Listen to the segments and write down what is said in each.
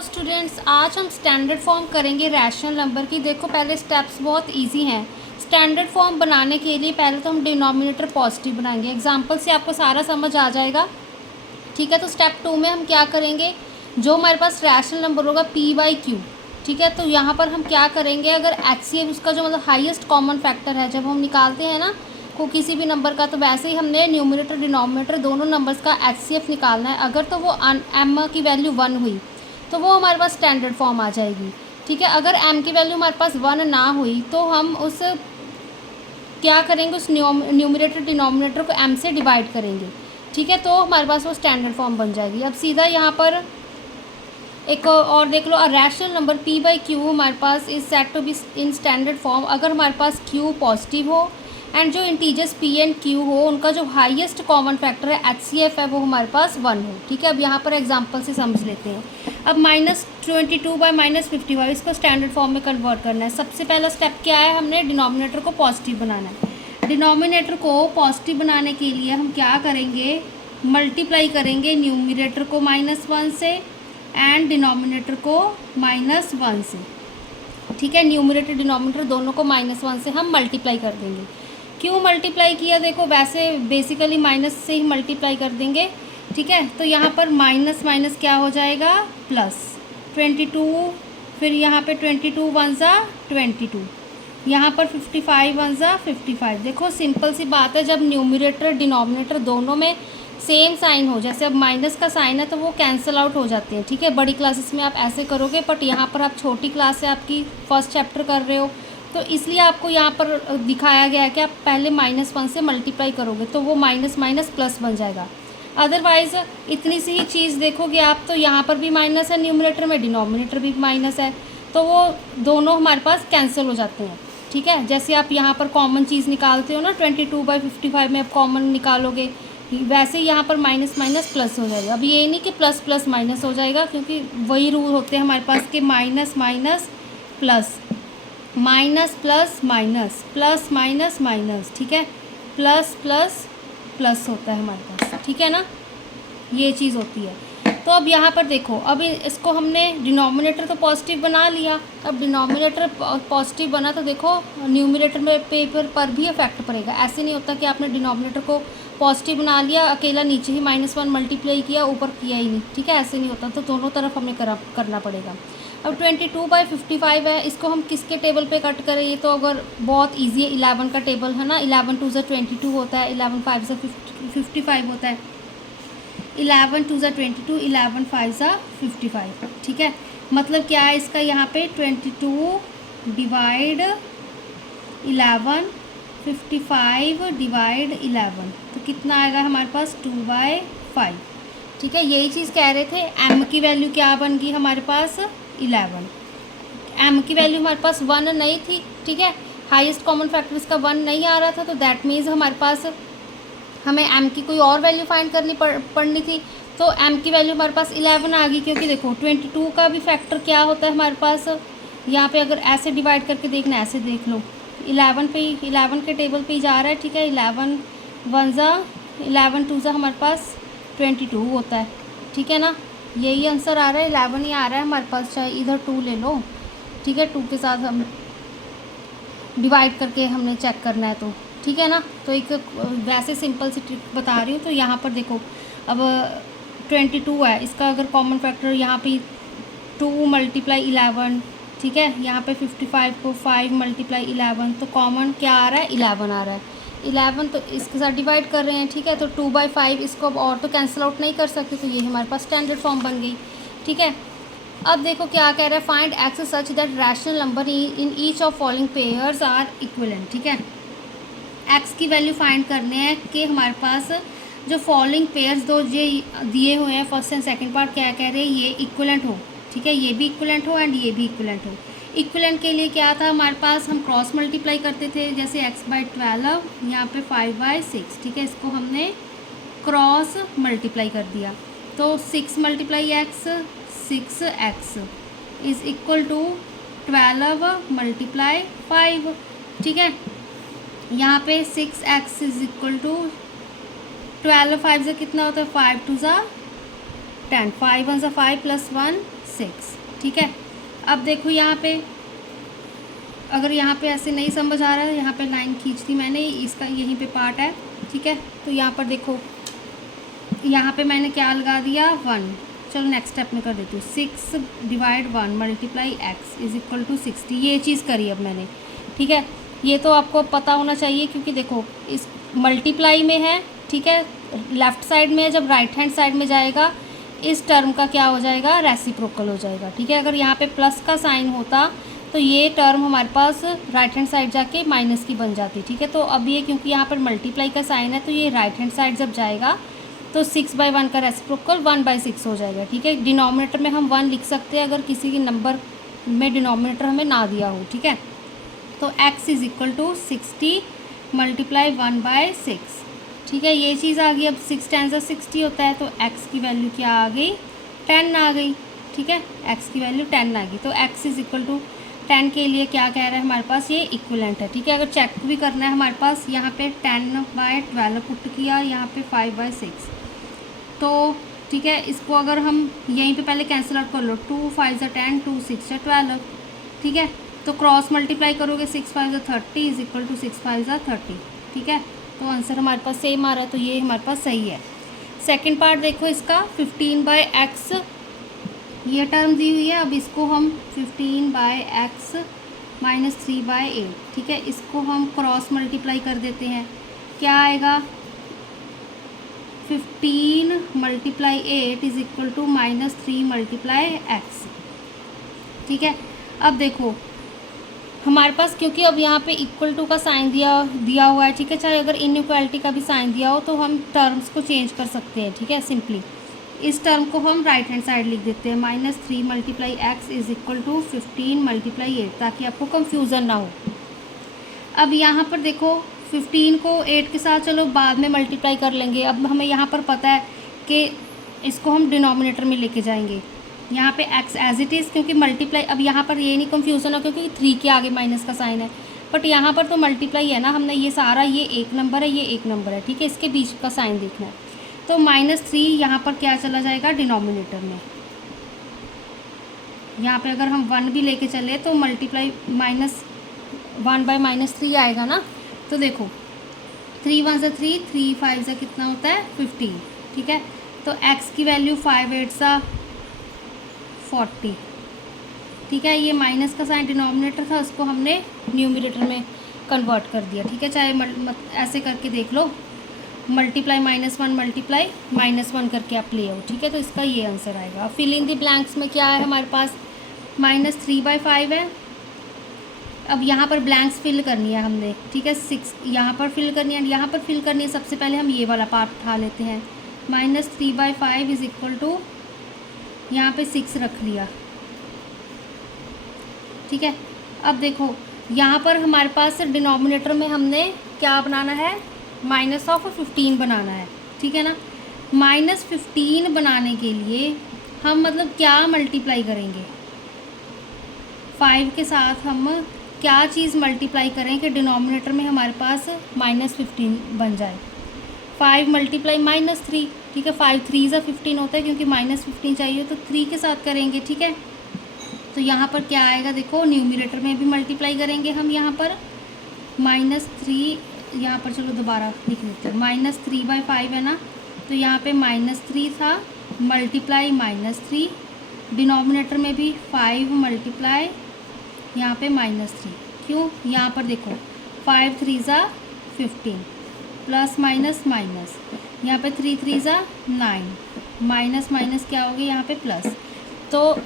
Hello students, आज हम standard form करेंगे रैशनल नंबर की। देखो पहले स्टेप्स बहुत इजी हैं। स्टैंडर्ड फॉर्म बनाने के लिए पहले तो हम डिनोमिनेटर पॉजिटिव बनाएंगे। एग्जांपल से आपको सारा समझ आ जाएगा। ठीक है, तो स्टेप 2 में हम क्या करेंगे, जो हमारे पास रैशनल नंबर होगा p/q। ठीक है, तो यहाँ पर हम क्या करेंगे, अगर HCF उसका जो मतलब हाईएस्ट कॉमन फैक्टर है, जब हम निकालते हैं ना को किसी भी नंबर का, तो वैसे ही हमने न्यूमरेटर डिनोमिनेटर दोनों नंबर्स का HCF निकालना है। अगर तो वो m की वैल्यू 1 हुई तो वो हमारे पास स्टैंडर्ड फॉर्म आ जाएगी। ठीक है, अगर m की वैल्यू हमारे पास 1 ना हुई तो हम उस क्या करेंगे, उस न्यूमरेटर डिनोमिनेटर को m से डिवाइड करेंगे। ठीक है, तो हमारे पास वो स्टैंडर्ड फॉर्म बन जाएगी। अब सीधा यहाँ पर एक और देख लो, रैशनल नंबर p/q हमारे पास is set to be in standard form अगर हमारे पास q पॉजिटिव हो एंड जो इंटीजर्स p एंड q हो उनका जो हाईएस्ट कॉमन फैक्टर है HCF है वो हमारे पास 1 हो। ठीक है, अब यहाँ पर एग्जांपल से समझ लेते हैं। अब -22/-55 इसको स्टैंडर्ड फॉर्म में कन्वर्ट करना है। सबसे पहला स्टेप क्या है, हमने डिनोमिनेटर को पॉजिटिव बनाना है। डिनोमिनेटर को पॉजिटिव बनाने के लिए हम क्या करेंगे, मल्टीप्लाई करेंगे न्यूमरेटर को -1 से एंड डिनोमिनेटर को -1 से। ठीक है, न्यूमरेटर डिनोमिनेटर दोनों को -1 से हम मल्टीप्लाई कर देंगे। क्यों मल्टीप्लाई किया, देखो वैसे बेसिकली माइनस से ही मल्टीप्लाई कर देंगे। ठीक है, तो यहाँ पर माइनस माइनस क्या हो जाएगा, प्लस 22, फिर यहाँ पे 22 1 ज़ा 22, यहाँ पर 55 1 ज़ा 55। देखो सिंपल सी बात है, जब न्यूमरेटर डिनोमिनेटर दोनों में सेम साइन हो, जैसे अब माइनस का साइन है तो वो कैंसिल आउट हो जाते हैं। ठीक है, बड़ी क्लासेस में आप ऐसे करोगे, बट यहाँ पर आप छोटी क्लास से आपकी फर्स्ट चैप्टर कर रहे हो तो इसलिए आपको यहाँ पर दिखाया गया है कि आप पहले -1 से मल्टीप्लाई करोगे तो वो माइनस माइनस प्लस बन जाएगा। अदरवाइज़ इतनी सी ही चीज़ देखोगे आप तो यहाँ पर भी माइनस है न्यूमरेटर में, डिनोमिनेटर भी माइनस है, तो वो दोनों हमारे पास कैंसिल हो जाते हैं। ठीक है, जैसे आप यहाँ पर कॉमन चीज़ निकालते हो ना, 22/55 में आप कॉमन निकालोगे, वैसे ही यहाँ पर माइनस माइनस प्लस हो जाएगा। अब ये नहीं कि प्लस प्लस माइनस हो जाएगा, क्योंकि वही रूल होते हैं हमारे पास कि minus minus plus, minus plus minus, plus minus minus. ठीक है, प्लस प्लस प्लस होता है हमारे पास। ठीक है ना, ये चीज़ होती है। तो अब यहाँ पर देखो, अब इसको हमने डिनोमिनेटर तो पॉजिटिव बना लिया। अब डिनोमिनेटर पॉजिटिव बना तो देखो न्यूमरेटर में पेपर पर भी इफेक्ट पड़ेगा। ऐसे नहीं होता कि आपने डिनोमिनेटर को पॉजिटिव बना लिया, अकेला नीचे ही -1 मल्टीप्लाई किया, ऊपर किया ही नहीं। ठीक है, ऐसे नहीं होता, तो दोनों तरफ हमें करना पड़ेगा। अब 22/55 है, इसको हम किसके टेबल पे कट करें, ये तो अगर बहुत इजी है, 11 का टेबल है ना। 11 2 ज़ा 22 होता है, 11 5 ज़ा 55 होता है, 11 2 ज़ा 22, 11 5 ज़ा 55। ठीक है, मतलब क्या है इसका, यहाँ पे 22 डिवाइड 11, 55 डिवाइड 11, तो कितना आएगा हमारे पास 2/5। ठीक है, यही चीज़ कह रहे थे। m की वैल्यू क्या बन गई हमारे पास, 11। m की वैल्यू हमारे पास 1 नहीं थी। ठीक है, हाईएस्ट कॉमन फैक्टर इसका 1 नहीं आ रहा था, तो दैट मीन्स हमारे पास हमें m की कोई और वैल्यू फाइंड करनी पड़नी थी। तो m की वैल्यू हमारे पास 11 आ गई, क्योंकि देखो 22 का भी फैक्टर क्या होता है हमारे पास, यहाँ पे अगर ऐसे डिवाइड करके देखना, ऐसे देख लो, 11 पे ही, 11 के टेबल पे ही जा रहा है। ठीक है, 11 1 ज़ा 11 2 ज़ा हमारे पास 22 होता है। ठीक है ना, यही आंसर आ रहा है, 11 ही आ रहा है हमारे पास, चाहे इधर 2 ले लो। ठीक है, 2 के साथ हम डिवाइड करके हमने चेक करना है तो। ठीक है ना, तो एक वैसे सिंपल सी ट्रिक बता रही हूँ। तो यहाँ पर देखो, अब 22 है, इसका अगर कॉमन फैक्टर यहाँ पे 2 × 11, ठीक है, यहाँ पे 55 को 5 × 11, तो कॉमन क्या आ रहा है, 11 आ रहा है। 11 तो इसके साथ डिवाइड कर रहे हैं। ठीक है, तो 2/5 इसको अब और तो कैंसिल आउट नहीं कर सकते, तो ये हमारे पास स्टैंडर्ड फॉर्म बन गई। ठीक है, अब देखो क्या कह रहा है, find X such that rational number in each of following pairs are equivalent. ठीक है, एक्स की वैल्यू फाइंड करने हैं कि हमारे पास जो फॉलोइंग पेयर्स दो ये दिए हुए हैं, फर्स्ट एंड सेकंड पार्ट, क्या कह रहे हैं, ये इक्विवेलेंट हो। ठीक है, ये भी इक्विवेलेंट हो एंड ये भी इक्विवेलेंट हो। इक्विवेलेंट के लिए क्या था हमारे पास, हम क्रॉस मल्टीप्लाई करते थे, जैसे x/12, यहाँ पे 5/6। ठीक है, इसको हमने क्रॉस मल्टीप्लाई कर दिया, तो 6 × x 6x is equal to 12 × 5। ठीक है, यहाँ पे 6x इज़ इक्वल टू 12 5 से कितना होता है, 5 2 ज़ा 10, 5 1 ज़ा 5 + 1 6। ठीक है, अब देखो यहाँ पे अगर यहाँ पे ऐसे नहीं समझ आ रहा है, यहाँ पे लाइन खींच दी मैंने, इसका यहीं पे पार्ट है। ठीक है, तो यहाँ पर देखो, यहाँ पे मैंने क्या लगा दिया 1। चलो नेक्स्ट स्टेप में कर देती हूँ। 6 divide 1 multiply x is equal to 60। ये चीज़ करी अब मैंने। ठीक है, ये तो आपको पता होना चाहिए क्योंकि देखो इस मल्टीप्लाई में है। ठीक है, लेफ़्ट साइड में है, जब राइट हैंड साइड में जाएगा इस टर्म का क्या हो जाएगा, रेसिप्रोकल हो जाएगा। ठीक है, अगर यहाँ पे प्लस का साइन होता तो ये टर्म हमारे पास राइट हैंड साइड जाके माइनस की बन जाती। ठीक है, तो अब ये क्योंकि यहाँ पर मल्टीप्लाई का साइन है तो ये राइट हैंड साइड जब जाएगा तो 6/1 का रेसिप्रोकल 1/6 हो जाएगा। ठीक है, डिनोमिनेटर में हम 1 लिख सकते हैं अगर किसी के नंबर में डिनोमिनेटर हमें ना दिया हो। ठीक है, तो x is equal to 60 multiply 1/6। ठीक है, ये चीज़ आ गई। अब 6 × 60 होता है तो x की वैल्यू क्या आ गई, 10 आ गई। ठीक है, x की वैल्यू 10 आ गई। तो x इज़ इक्वल टू 10 के लिए क्या कह रहा है हमारे पास, ये इक्विवेलेंट है। ठीक है, अगर चेक भी करना है हमारे पास, यहाँ पे 10/12 पुट किया, यहाँ पे 5/6। तो ठीक है, इसको अगर हम यहीं पे पहले कैंसिल आउट कर लो, 2 5 × 10, 2 6 × 12। ठीक है, तो क्रॉस मल्टीप्लाई करोगे 6 5 × 30 इज इक्वल टू 6 5 × 30। ठीक है, तो आंसर हमारे पास सेम आ रहा है, तो ये हमारे पास सही है। सेकंड पार्ट देखो इसका, 15/x ये टर्म दी हुई है। अब इसको हम 15/x माइनस 3/8। ठीक है, इसको हम क्रॉस मल्टीप्लाई कर देते हैं, क्या आएगा, 15 × 8 इज इक्वल टू -3 × x। ठीक है, अब देखो हमारे पास क्योंकि अब यहाँ पे इक्वल टू का साइन दिया हुआ है। ठीक है, चाहे अगर इनइक्वालिटी का भी साइन दिया हो तो हम टर्म्स को चेंज कर सकते हैं। ठीक है, सिंपली इस टर्म को हम राइट हैंड साइड लिख देते हैं, -3 × x इज इक्वल टू 15 × 8, ताकि आपको कंफ्यूजन ना हो। अब यहाँ पर देखो 15 को 8 के साथ चलो बाद में मल्टीप्लाई कर लेंगे। अब हमें यहाँ पर पता है कि इसको हम डिनोमिनेटर में लेके जाएंगे, यहाँ पे x एज इट इज़, क्योंकि मल्टीप्लाई, अब यहाँ पर ये नहीं कंफ्यूजन हो क्योंकि 3 के आगे माइनस का साइन है, बट यहाँ पर तो मल्टीप्लाई है ना, हमने ये सारा, ये एक नंबर है, ये एक नंबर है। ठीक है, इसके बीच का साइन देखना है, तो -3 यहाँ पर क्या चला जाएगा, डिनोमिनेटर में। यहाँ पे अगर हम 1 भी लेके चले तो मल्टीप्लाई -1/- 3 आएगा ना। तो देखो 3 1 × 3, 3 5 × कितना होता है, 15। ठीक है, तो x की वैल्यू 5 8 × 40। ठीक है, ये माइनस का साइन डिनोमिनेटर था, उसको हमने न्यूमरेटर में कन्वर्ट कर दिया। ठीक है, चाहे ऐसे करके देख लो, मल्टीप्लाई -1 मल्टीप्लाई -1 करके आप ले आओ। ठीक है, तो इसका ये आंसर आएगा। फिल इन द ब्लैंक्स में क्या है हमारे पास, -3/5 है। अब यहाँ पर ब्लैंक्स फिल करनी है हमने। ठीक है, 6 यहाँ पर फिल करनी है, यहाँ पर फिल करनी है। सबसे पहले हम ये वाला पार्ट उठा लेते हैं, -3/5 इज इक्वल टू, यहाँ पे 6 रख लिया। ठीक है, अब देखो यहाँ पर हमारे पास डिनोमिनेटर में हमने क्या बनाना है, -15 बनाना है। ठीक है ना, -15 बनाने के लिए हम मतलब क्या मल्टीप्लाई करेंगे, 5 के साथ हम क्या चीज़ मल्टीप्लाई करें कि डिनोमिनेटर में हमारे पास -15 बन जाए। 5 मल्टीप्लाई -3। ठीक है, 5 3 × 15 होता है, क्योंकि -15 चाहिए तो 3 के साथ करेंगे। ठीक है, तो यहाँ पर क्या आएगा, देखो न्यूमरेटर में भी मल्टीप्लाई करेंगे हम, यहाँ पर -3, यहाँ पर चलो दोबारा लिख लेते हैं, -3/5 है ना, तो यहाँ पे -3 था, मल्टीप्लाई -3, डिनोमिनेटर में भी 5 मल्टीप्लाई यहाँ पे -3। क्यों, यहाँ पर देखो 5 3 × 15 प्लस माइनस माइनस, यहाँ पे 3 3 × 9, माइनस माइनस क्या होगी यहाँ पे प्लस, तो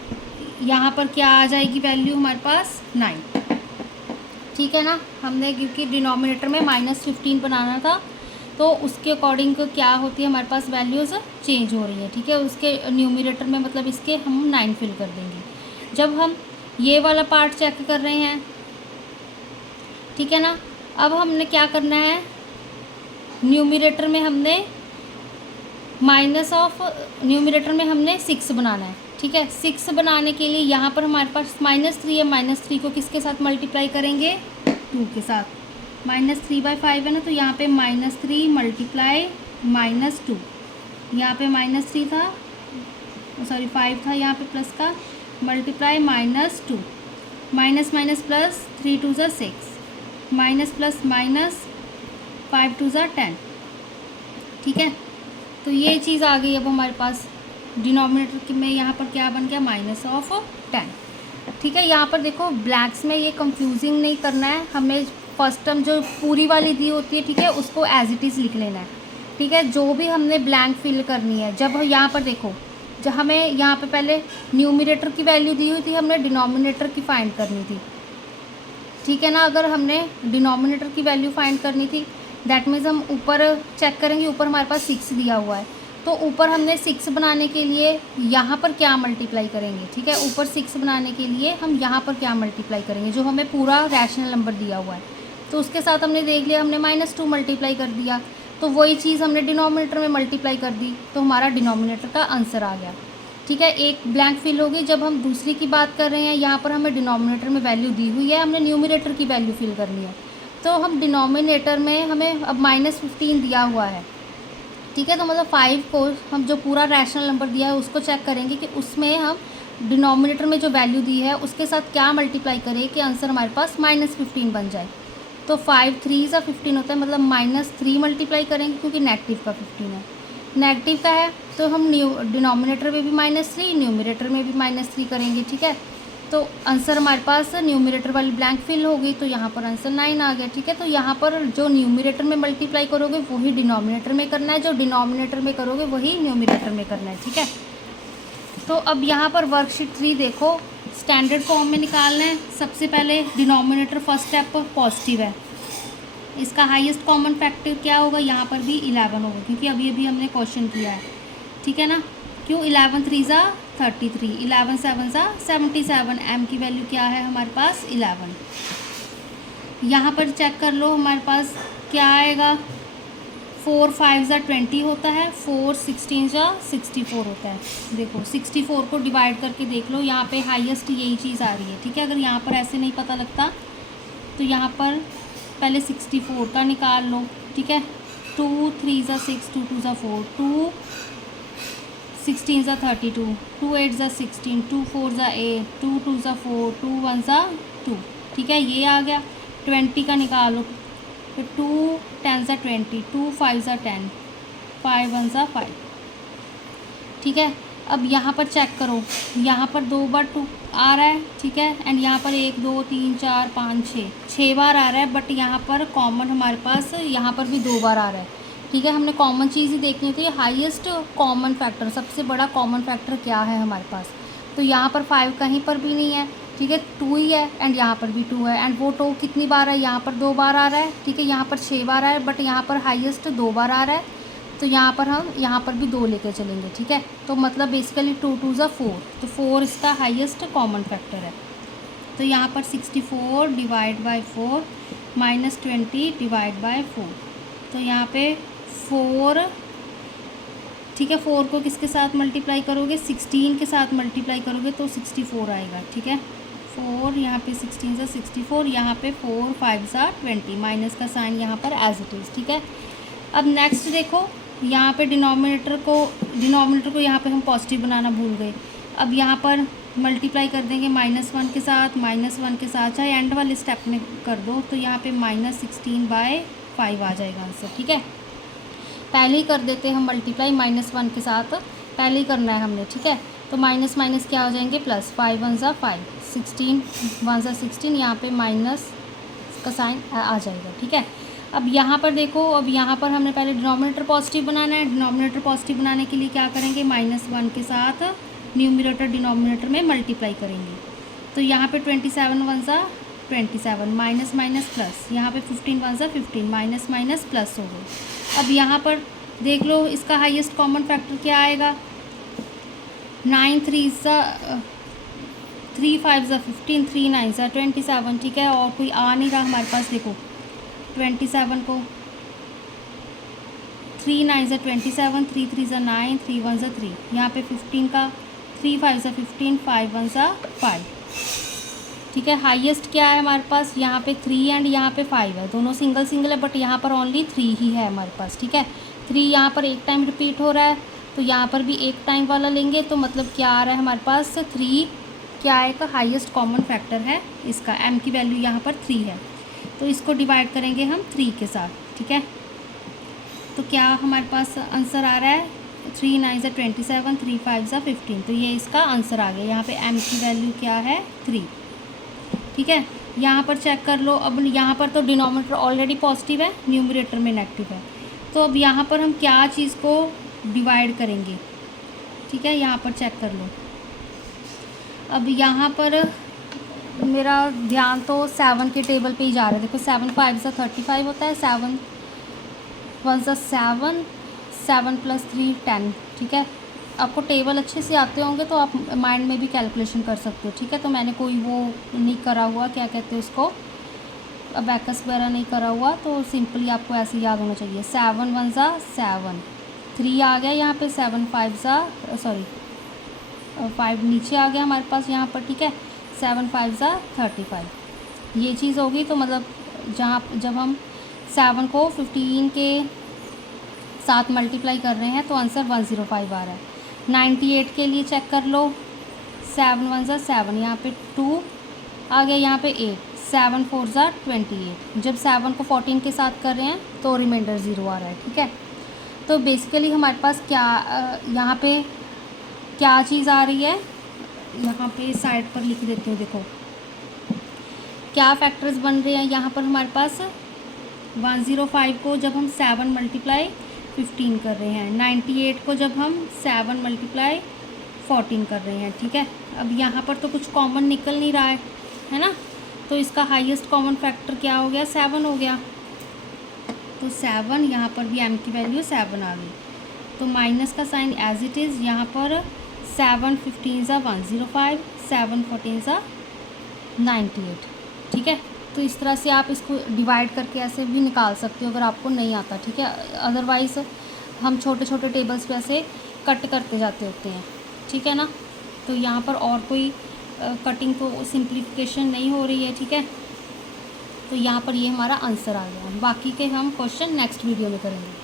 यहाँ पर क्या आ जाएगी वैल्यू हमारे पास 9। ठीक है ना, हमने क्योंकि डिनोमिनेटर में -15 बनाना था तो उसके अकॉर्डिंग क्या होती है हमारे पास वैल्यूज़ चेंज हो रही है। ठीक है, उसके न्यूमरेटर में मतलब इसके हम 9 फिल कर देंगे। जब हम ये वाला पार्ट चेक कर रहे हैं, ठीक है ना, अब हमने क्या करना है, न्यूमरेटर में हमने न्यूमरेटर में हमने 6 बनाना है। ठीक है, 6 बनाने के लिए यहाँ पर हमारे पास -3 है, -3 को किसके साथ मल्टीप्लाई करेंगे, 2 के साथ। -3/5 है ना, तो यहाँ पे -3 मल्टीप्लाई -2, यहाँ पे -3 था, सॉरी 5 था यहाँ पे प्लस का, मल्टीप्लाई -2, माइनस माइनस प्लस 3 2 ज़ा 6, माइनस प्लस माइनस 5 2 ज़ा 10। ठीक है, तो ये चीज़ आ गई अब हमारे पास डिनोमिनेटर में यहाँ पर क्या बन गया -10। ठीक है, यहाँ पर देखो ब्लैंक्स में ये कंफ्यूजिंग नहीं करना है, हमें फर्स्ट टर्म जो पूरी वाली दी होती है, ठीक है, उसको एज इट इज़ लिख लेना है। ठीक है, जो भी हमने ब्लैंक फिल करनी है, जब यहाँ पर देखो जब हमें यहाँ पे पहले न्यूमरेटर की वैल्यू दी हुई थी, हमने डिनोमिनेटर की फाइंड करनी थी। ठीक है ना, अगर हमने डिनोमिनेटर की वैल्यू फाइंड करनी थी दैट मीन्स हम ऊपर चेक करेंगे, ऊपर हमारे पास 6 दिया हुआ है, तो ऊपर हमने 6 बनाने के लिए यहाँ पर क्या मल्टीप्लाई करेंगे। ठीक है, ऊपर 6 बनाने के लिए हम यहाँ पर क्या मल्टीप्लाई करेंगे, जो हमें पूरा रैशनल नंबर दिया हुआ है, तो उसके साथ हमने देख लिया, हमने -2 मल्टीप्लाई कर दिया, तो वही चीज़ हमने डिनोमिनेटर में मल्टीप्लाई कर दी, तो हमारा डिनोमिनेटर का आंसर आ गया। ठीक है, एक ब्लैंक फिल होगी। जब हम दूसरी की बात कर रहे हैं, यहाँ पर हमें डिनोमिनेटर में वैल्यू दी हुई है, हमने न्यूमरेटर की वैल्यू फिल करनी है, तो हम डिनोमिनेटर में हमें अब -15 दिया हुआ है। ठीक है, तो मतलब 5 को हम जो पूरा रैशनल नंबर दिया है उसको चेक करेंगे कि उसमें हम डिनोमिनेटर में जो वैल्यू दी है उसके साथ क्या मल्टीप्लाई करें कि आंसर हमारे पास -15 बन जाए। तो 5 3 ज़ा 15 होता है, मतलब -3 मल्टीप्लाई करेंगे क्योंकि नेगेटिव का 15 है, नेगेटिव का है, तो हम डिनोमिनेटर में भी -3, न्यूमरेटर में भी -3 करेंगे। ठीक है, तो आंसर हमारे पास न्यूमरेटर वाली ब्लैंक फिल हो गई, तो यहाँ पर आंसर 9 आ गया। ठीक है, तो यहाँ पर जो न्यूमरेटर में मल्टीप्लाई करोगे वही डिनोमिनेटर में करना है, जो डिनोमिनेटर में करोगे वही न्यूमरेटर में करना है। ठीक है, तो अब यहाँ पर वर्कशीट 3 देखो, स्टैंडर्ड फॉर्म में निकालना है। सबसे पहले डिनोमिनेटर फर्स्ट स्टेप पॉजिटिव है, इसका हाईएस्ट कॉमन फैक्टर क्या होगा, यहाँ पर भी 11 होगा, क्योंकि अभी अभी हमने क्वेश्चन किया है। ठीक है ना, क्यों 11 3 ज़ा 33, 11 7 ज़ा 77, m की वैल्यू क्या है हमारे पास 11। यहाँ पर चेक कर लो हमारे पास क्या आएगा, 4 5 ज़ा 20 होता है, 4 16 ज़ा 64 होता है। देखो 64 को डिवाइड करके देख लो, यहाँ पे हाईएस्ट यही चीज़ आ रही है। ठीक है, अगर यहाँ पर ऐसे नहीं पता लगता तो यहाँ पर पहले 64 का निकाल लो। ठीक है, 2 3 ज़ा 6, 2 2 ज़ा 4, 2 16 ज़ा 32, 2 8 ज़ा 16, 2 4 ज़ा 8, 2 2 ज़ा 4, 2 1 ज़ा 2। ठीक है, ये आ गया। 20 का निकालो, फिर 2 10 ज़ा 20, 2 5 ज़ा 10, 5 1 ज़ा 5। ठीक है, अब यहाँ पर चेक करो, यहाँ पर 2 बार 2 आ रहा है। ठीक है, एंड यहाँ पर 1 2 3 4 5 6 बार आ रहा है, बट यहाँ पर कॉमन हमारे पास यहाँ पर भी 2 बार आ रहा है। ठीक है, हमने कॉमन चीज़ ही देखनी थी, हाईएस्ट कॉमन फैक्टर, सबसे बड़ा कॉमन फैक्टर क्या है हमारे पास, तो यहाँ पर 5 कहीं पर भी नहीं है। ठीक है, 2 ही है, एंड यहाँ पर भी 2 है, एंड वो 2 कितनी बार है, यहाँ पर 2 बार आ रहा है। ठीक है, यहाँ पर 6 बार आ रहा है, बट यहाँ पर हाईएस्ट 2 बार आ रहा है, तो यहाँ पर हम यहाँ पर भी 2 लेके चलेंगे। ठीक है, तो मतलब बेसिकली 2 2 ज़ा 4, तो 4 इसका हाईएस्ट कॉमन फैक्टर है। तो यहाँ पर 64 डिवाइड बाई 4 -20 डिवाइड बाई 4, तो यहाँ पे 4। ठीक है, 4 को किसके साथ मल्टीप्लाई करोगे, 16 के साथ मल्टीप्लाई करोगे तो 64 आएगा। ठीक है, 4 यहाँ पे 16 ज़ा 64, यहाँ पे 4 5 ज़ा 20, माइनस का साइन यहाँ पर एज इट इज़। ठीक है, अब नेक्स्ट देखो, यहाँ पे डिनोमिनेटर को यहाँ पे हम पॉजिटिव बनाना भूल गए। अब यहाँ पर मल्टीप्लाई कर देंगे -1 के साथ, -1 के साथ, चाहे एंड वाले स्टेप में कर दो, तो यहाँ पे -16/5 आ जाएगा आंसर। ठीक है, पहले ही कर देते हैं हम मल्टीप्लाई -1 के साथ, पहले ही करना है हमने। ठीक है, तो माइनस माइनस क्या हो जाएंगे प्लस, 5 1 ज़ा 5, 16 1 ज़ा 16, यहाँ पे माइनस का साइन आ जाएगा। ठीक है, अब यहाँ पर देखो, अब यहाँ पर हमने पहले डिनोमिनेटर पॉजिटिव बनाना है। डिनोमिनेटर पॉजिटिव बनाने के लिए क्या करेंगे, -1 के साथ न्यूमरेटर डिनोमिनेटर में मल्टीप्लाई करेंगे। तो यहाँ पे 27 1 ज़ा 27, माइनस माइनस प्लस, यहाँ पे 15 1 ज़ा 15, माइनस माइनस प्लस हो गई। अब यहाँ पर देख लो, इसका हाईएस्ट कॉमन फैक्टर क्या आएगा, 9 3 ज़ा 3 5 ज़ा 15, 3 9 ज़ा 27। ठीक है, और कोई आ नहीं रहा हमारे पास, देखो 27 को 3 9 ज़ा 27, 3 3 ज़ा 9, 3 1 ज़ा 3, यहाँ पे 15 का 3 5 ज़ा 15, 5 1 ज़ा 5। ठीक है, हाईएस्ट क्या है हमारे पास, यहाँ पे 3 एंड यहाँ पे 5 है, दोनों सिंगल सिंगल है, बट यहाँ पर ओनली 3 ही है हमारे पास। ठीक है, 3 यहाँ पर एक टाइम रिपीट हो रहा है, तो यहाँ पर भी एक टाइम वाला लेंगे, तो मतलब क्या आ रहा है हमारे पास 3 क्या आएगा, हाईएस्ट कॉमन फैक्टर है इसका, m की वैल्यू यहाँ पर 3 है, तो इसको डिवाइड करेंगे हम 3 के साथ, ठीक है। तो क्या हमारे पास आंसर आ रहा है, 3 9 ज़ा 27, 3 5 ज़ा 15, तो ये इसका आंसर आ गया। यहाँ पे m की वैल्यू क्या है, 3, ठीक है। यहाँ पर चेक कर लो, अब यहाँ पर तो डिनोमिनेटर ऑलरेडी पॉजिटिव है, न्यूमरेटर में नेगेटिव है, तो अब यहाँ पर हम क्या चीज़ को डिवाइड करेंगे, ठीक है। यहाँ पर चेक कर लो, अब यहाँ पर मेरा ध्यान तो 7 के टेबल पे ही जा रहा है। देखो 7 5 ज़ा 35 होता है, 7 1 ज़ा 7, 7 + 3 10, ठीक है। आपको टेबल अच्छे से आते होंगे तो आप माइंड में भी कैलकुलेशन कर सकते हो, ठीक है। तो मैंने कोई वो नहीं करा हुआ, क्या कहते हैं उसको, अबैकस वगैरह नहीं करा हुआ, तो सिंपली आपको ऐसे याद होना चाहिए। 7 1 ज़ा 7, 3 आ गया यहाँ पे, 7 5 ज़ा 5 नीचे आ गया हमारे पास यहाँ पर, ठीक है। 7 5 ज़ा 35, ये चीज़ होगी। तो मतलब जब हम 7 को 15 के साथ मल्टीप्लाई कर रहे हैं तो आंसर 105 आ रहा है। 98 के लिए चेक कर लो, 7 1 ज़ा 7, यहाँ पे 2 आ गया, यहाँ पे 8, 7 4 ज़ा 28। जब 7 को 14 के साथ कर रहे हैं तो रिमाइंडर 0 आ रहा है, ठीक है। तो बेसिकली हमारे पास क्या यहाँ पे क्या चीज़ आ रही है, यहाँ पे साइड पर लिख देती हूँ। देखो क्या फैक्टर्स बन रहे हैं यहाँ पर हमारे पास, 105 को जब हम 7 × 15 कर रहे हैं, 98 को जब हम 7 × 14 कर रहे हैं, ठीक है। अब यहाँ पर तो कुछ कॉमन निकल नहीं रहा है ना, तो इसका हाईएस्ट कॉमन फैक्टर क्या हो गया, 7 हो गया। तो 7, यहाँ पर भी m की वैल्यू 7 आ गई, तो माइनस का साइन एज इट इज़, यहाँ पर 7 15 ज़ा 105, 7 14 ज़ा 98, ठीक है। तो इस तरह से आप इसको डिवाइड करके ऐसे भी निकाल सकते हो अगर आपको नहीं आता, ठीक है। अदरवाइज़ हम छोटे छोटे टेबल्स पे ऐसे कट करते जाते होते हैं, ठीक है ना। तो यहाँ पर और कोई कटिंग तो सिंप्लीफिकेशन नहीं हो रही है, ठीक है। तो यहाँ पर ये हमारा आंसर आ गया। बाकी के हम क्वेश्चन नेक्स्ट वीडियो में करेंगे।